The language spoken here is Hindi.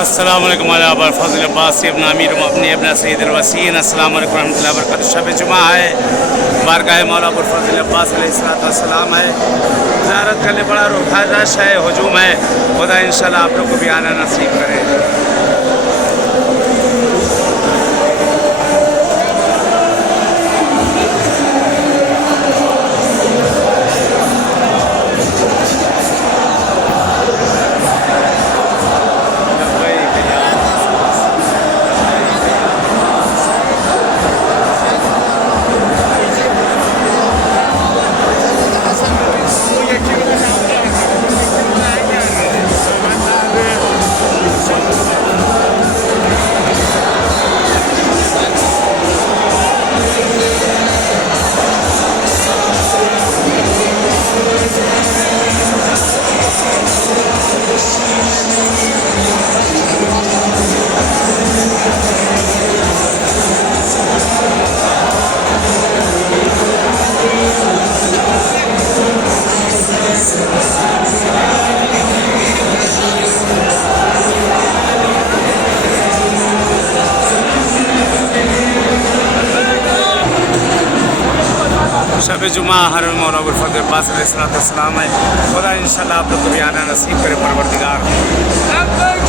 अस्सलाम वालेकुम अबर फजल अब्बास इब्न अमीर अपनी अपना सैयद वसीन अस्सलाम वालेकुम रहमतुल्लाहि व बरकातहू। शब जुमा है, बारगाह मौला अबुल फजल अब्बास अलैहिस्सलाम है। ज़ियारत करने बड़ा रश है, हजूम है। खुदा इंशाल्लाह आप लोग को भी आना नसीब करे। शब जुमा हर मौला अबुल फजल अब्बास अलैहिस्सलाम है। खुदा इंशाल्लाह आप लोग को भी आना नसीब करे परवरदिगार।